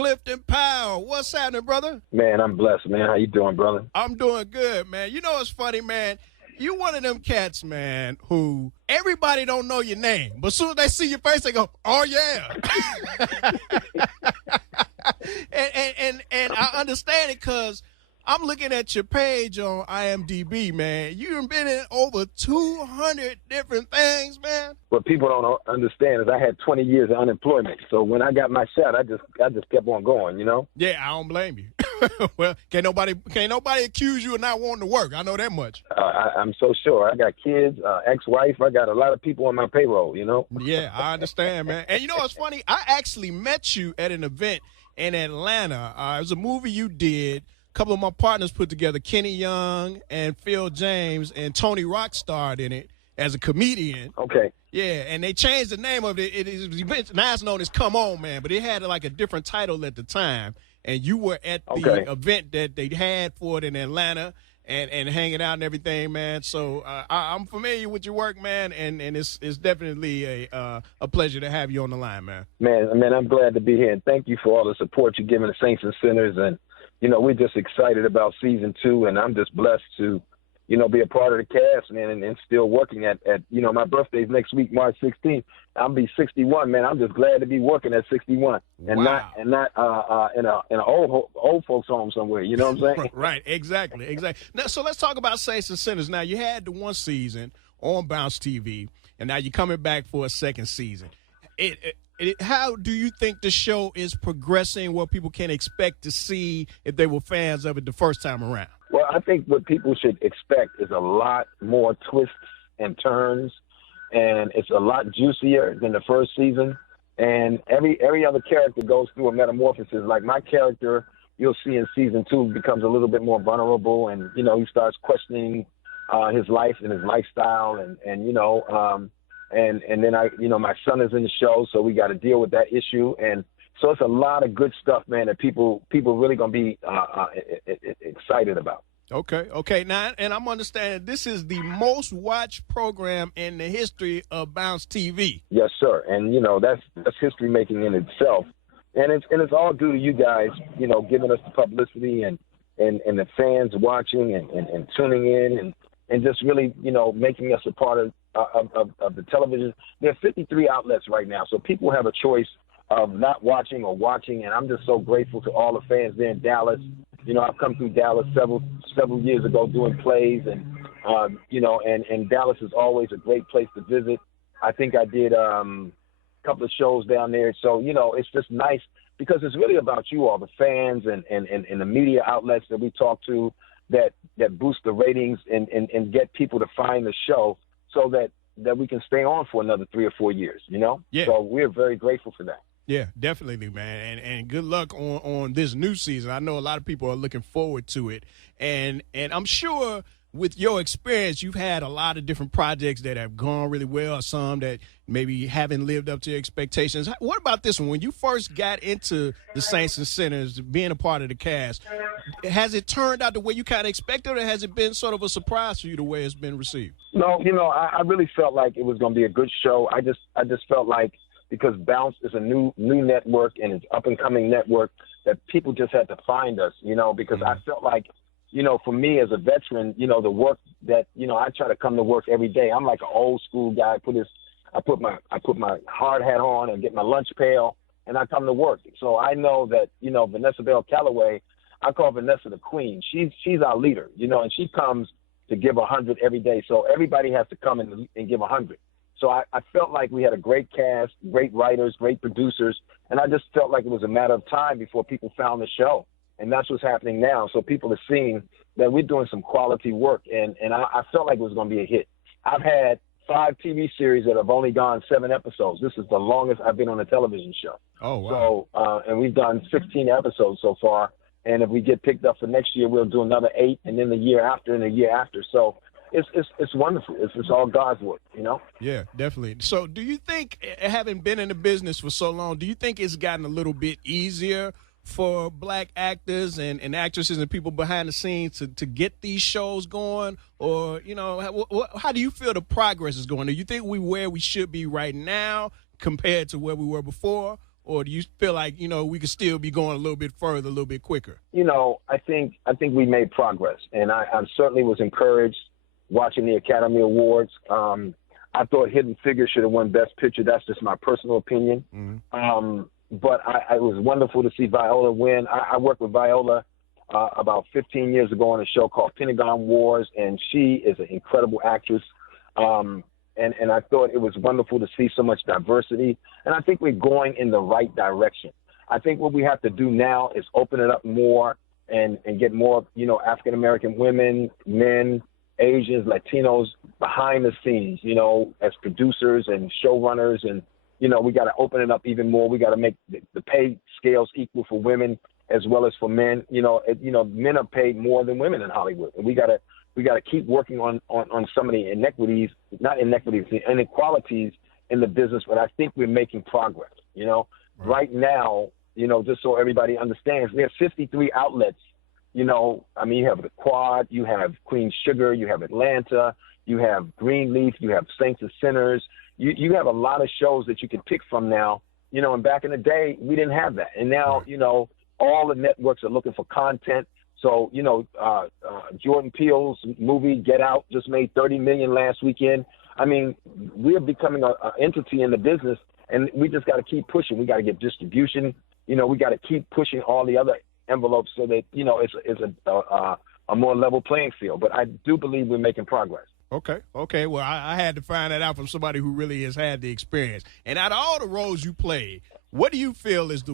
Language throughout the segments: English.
Clifton Powell. What's happening, brother? Man, I'm blessed, man. How you doing, brother? I'm doing good, man. You know what's funny, man? You one of them cats, man, who everybody don't know your name, but as soon as they see your face, they go, "Oh yeah." and I understand it because I'm looking at your page on IMDb, man. You've been in over 200 different things, man. What people don't understand is I had 20 years of unemployment. So when I got my shot, I just kept on going, you know? Yeah, I don't blame you. Well, can't nobody accuse you of not wanting to work. I know that much. I'm so sure. I got kids, ex-wife. I got a lot of people on my payroll, you know? Yeah, I understand, man. And you know what's funny? I actually met you at an event in Atlanta. It was a movie you did. A couple of my partners put together, Kenny Young and Phil James, and Tony Rock starred in it as a comedian. Okay. Yeah, and they changed the name of it. Now it's known as Come On, Man, but it had like a different title at the time. And you were at the event that they had for it in Atlanta and hanging out and everything, man. So I'm familiar with your work, man, and it's definitely a pleasure to have you on the line, man. Man, I'm glad to be here, and thank you for all the support you're giving the Saints and Sinners. And, you know, we're just excited about season 2, and I'm just blessed to, you know, be a part of the cast, man, and still working at you know, my birthday's next week, March 16th. I'll be 61, man. I'm just glad to be working at 61 and not in an old folks home somewhere. You know what I'm saying? Right, exactly. Now, so let's talk about Saints and Sinners. Now, you had the one season on Bounce TV, and now you're coming back for a second season. How do you think the show is progressing? What people can expect to see if they were fans of it the first time around? Well, I think what people should expect is a lot more twists and turns, and it's a lot juicier than the first season. And every other character goes through a metamorphosis. Like my character, you'll see in season 2, becomes a little bit more vulnerable, and, you know, he starts questioning his life and his lifestyle, and you know, and then my son is in the show, so we got to deal with that issue. And so it's a lot of good stuff, man, that people really gonna be excited about. Okay. Now, and I'm understanding this is the most watched program in the history of Bounce TV. Yes, sir. And you know that's history making in itself, and it's all due to you guys, you know, giving us the publicity and the fans watching and tuning in and just really, you know, making us a part of the television. There are 53 outlets right now, so people have a choice of not watching or watching, and I'm just so grateful to all the fans there in Dallas. You know, I've come through Dallas several years ago doing plays, and you know, and Dallas is always a great place to visit. I think I did a couple of shows down there, so you know, it's just nice because it's really about you all, the fans and the media outlets that we talk to that boost the ratings and get people to find the show so that we can stay on for another 3 or 4 years. You know, yeah. So we're very grateful for that. Yeah, definitely, man. And good luck on this new season. I know a lot of people are looking forward to it. And I'm sure with your experience, you've had a lot of different projects that have gone really well, some that maybe haven't lived up to your expectations. What about this one? When you first got into the Saints and Sinners, being a part of the cast, has it turned out the way you kind of expected, or has it been sort of a surprise for you the way it's been received? No, you know, I really felt like it was going to be a good show. I just felt like, because Bounce is a new network and it's up-and-coming network, that people just had to find us, you know, because I felt like, you know, for me as a veteran, you know, the work that, you know, I try to come to work every day. I'm like an old-school guy. I put my hard hat on and get my lunch pail, and I come to work. So I know that, you know, Vanessa Bell Calloway, I call Vanessa the queen. She's our leader, you know, and she comes to give 100 every day. So everybody has to come and give 100. So I felt like we had a great cast, great writers, great producers, and I just felt like it was a matter of time before people found the show. And that's what's happening now. So people are seeing that we're doing some quality work, and I felt like it was going to be a hit. I've had 5 TV series that have only gone 7 episodes. This is the longest I've been on a television show. Oh, wow. So, and we've done 16 episodes so far. And if we get picked up for next year, we'll do another 8, and then the year after and the year after. So it's wonderful. It's all God's work, you know? Yeah, definitely. So do you think, having been in the business for so long, do you think it's gotten a little bit easier for black actors and actresses and people behind the scenes to get these shows going? Or, you know, how do you feel the progress is going? Do you think we're where we should be right now compared to where we were before? or do you feel like, we could still be going a little bit further, a little bit quicker? I think we made progress, and I certainly was encouraged watching the Academy Awards. I thought Hidden Figures should have won Best Picture. That's just my personal opinion. Mm-hmm. But it was wonderful to see Viola win. I worked with Viola about 15 years ago on a show called Pentagon Wars, and she is an incredible actress. And I thought it was wonderful to see so much diversity. And I think we're going in the right direction. I think what we have to do now is open it up more and get more, African-American women, men, Asians, Latinos behind the scenes, as producers and showrunners. And, we got to open it up even more. We got to make the pay scales equal for women as well as for men. Men are paid more than women in Hollywood. And we got to keep working on some of the inequalities in the business, but I think we're making progress, Right now, just so everybody understands, we have 53 outlets, you have the Quad, you have Queen Sugar, you have Atlanta, you have Greenleaf, you have Saints and Sinners. You have a lot of shows that you can pick from now, and back in the day, we didn't have that. And now, all the networks are looking for content. So, Jordan Peele's movie Get Out just made $30 million last weekend. I mean, we're becoming an entity in the business, and we just got to keep pushing. We got to get distribution. We got to keep pushing all the other envelopes so that, it's a more level playing field. But I do believe we're making progress. Okay. Well, I had to find that out from somebody who really has had the experience. And out of all the roles you played, what do you feel is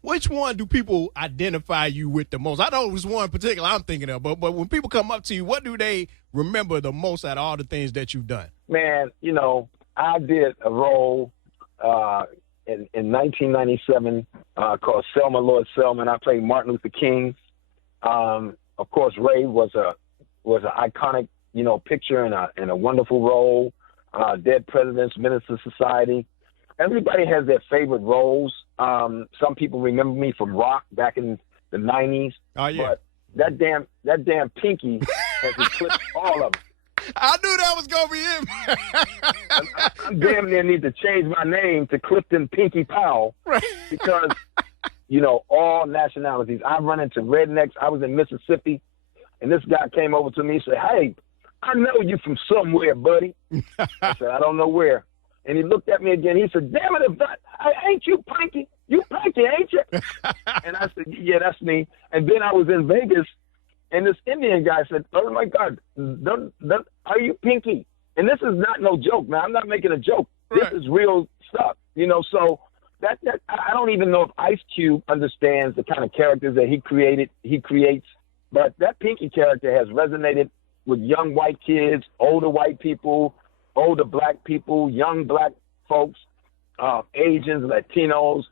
which one do people identify you with the most? I know there's one in particular I'm thinking of, but when people come up to you, what do they remember the most out of all the things that you've done? Man, I did a role in 1997 called Selma, Lord Selma, and I played Martin Luther King. Of course, Ray was an iconic, picture and a wonderful role. Dead Presidents, Minister Society. Everybody has their favorite roles. Some people remember me from Rock back in the 90s. Oh, yeah. But that damn Pinky has eclipsed all of them. I knew that was going to be him. I'm damn near need to change my name to Clifton Pinky Powell. Right. Because, all nationalities. I run into rednecks. I was in Mississippi, and this guy came over to me and said, "Hey, I know you from somewhere, buddy." I said, "I don't know where." And he looked at me again. He said, "Damn it, ain't you Pinky? You Pinky, ain't you?" And I said, "Yeah, that's me." And then I was in Vegas, and this Indian guy said, "Oh, my God, are you Pinky?" And this is not no joke, man. I'm not making a joke. Right. This is real stuff, So that I don't even know if Ice Cube understands the kind of characters that he creates. But that Pinky character has resonated with young white kids, older white people, older black people, young black folks, Asians, Latinos,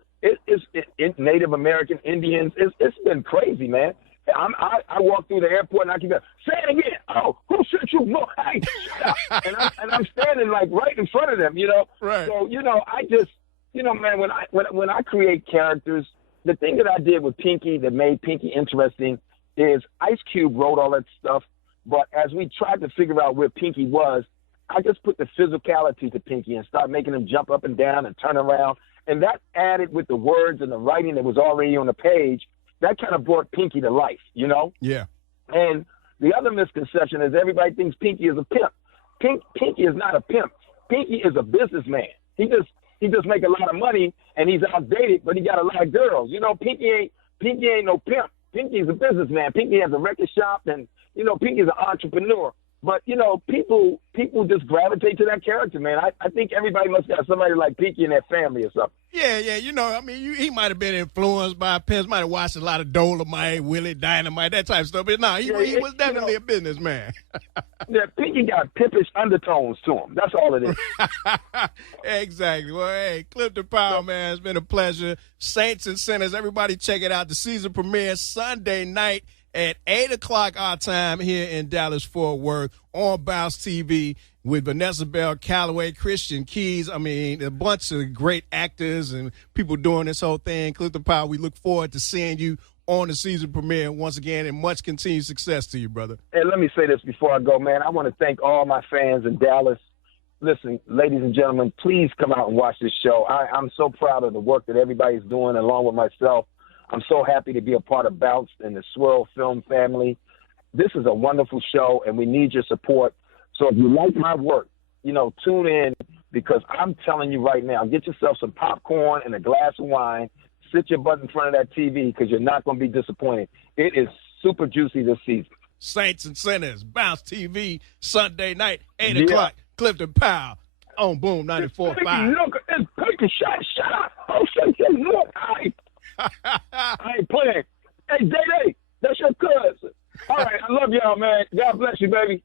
Native American Indians. It's been crazy, man. I walk through the airport and I keep going, "Say it again." "Oh, who sent you?" "No, hey, shut up." And I'm standing like right in front of them, Right. So I just, man, when I create characters, the thing that I did with Pinky that made Pinky interesting is Ice Cube wrote all that stuff, but as we tried to figure out where Pinky was, I just put the physicality to Pinky and started making him jump up and down and turn around. And that added with the words and the writing that was already on the page, that kind of brought Pinky to life, Yeah. And the other misconception is everybody thinks Pinky is a pimp. Pinky is not a pimp. Pinky is a businessman. He just make a lot of money and he's outdated, but he got a lot of girls. Pinky ain't no pimp. Pinky is a businessman. Pinky has a record shop and, Pinky is an entrepreneur. But, people just gravitate to that character, man. I think everybody must have somebody like Pinky in their family or something. Yeah, he might have been influenced by pimps, might have watched a lot of Dolomite, Willie Dynamite, that type of stuff. But no, he was definitely a businessman. Yeah, Pinky got pimpish undertones to him. That's all it is. Exactly. Well, hey, Clifton Powell, man, it's been a pleasure. Saints and Sinners, everybody check it out. The season premiere Sunday night at 8 o'clock our time here in Dallas-Fort Worth on Bounce TV with Vanessa Bell Calloway, Christian Keys. I mean, a bunch of great actors and people doing this whole thing. Clifton Powell, we look forward to seeing you on the season premiere once again, and much continued success to you, brother. And let me say this before I go, man. I want to thank all my fans in Dallas listen, ladies and gentlemen, please come out and watch this show. I'm so proud of the work that everybody's doing along with myself. I'm so happy to be a part of Bounce and the Swirl Film family. This is a wonderful show, and we need your support. So if you like my work, tune in, because I'm telling you right now, get yourself some popcorn and a glass of wine. Sit your butt in front of that TV, because you're not going to be disappointed. It is super juicy this season. Saints and Sinners, Bounce TV, Sunday night, 8 o'clock. Clifton Powell on Boom 94.5. Look, it's Pinky. Shut up. Oh, shit, look. I ain't playing. Hey, Day-Day, that's your cousin. All right, I love y'all, man. God bless you, baby.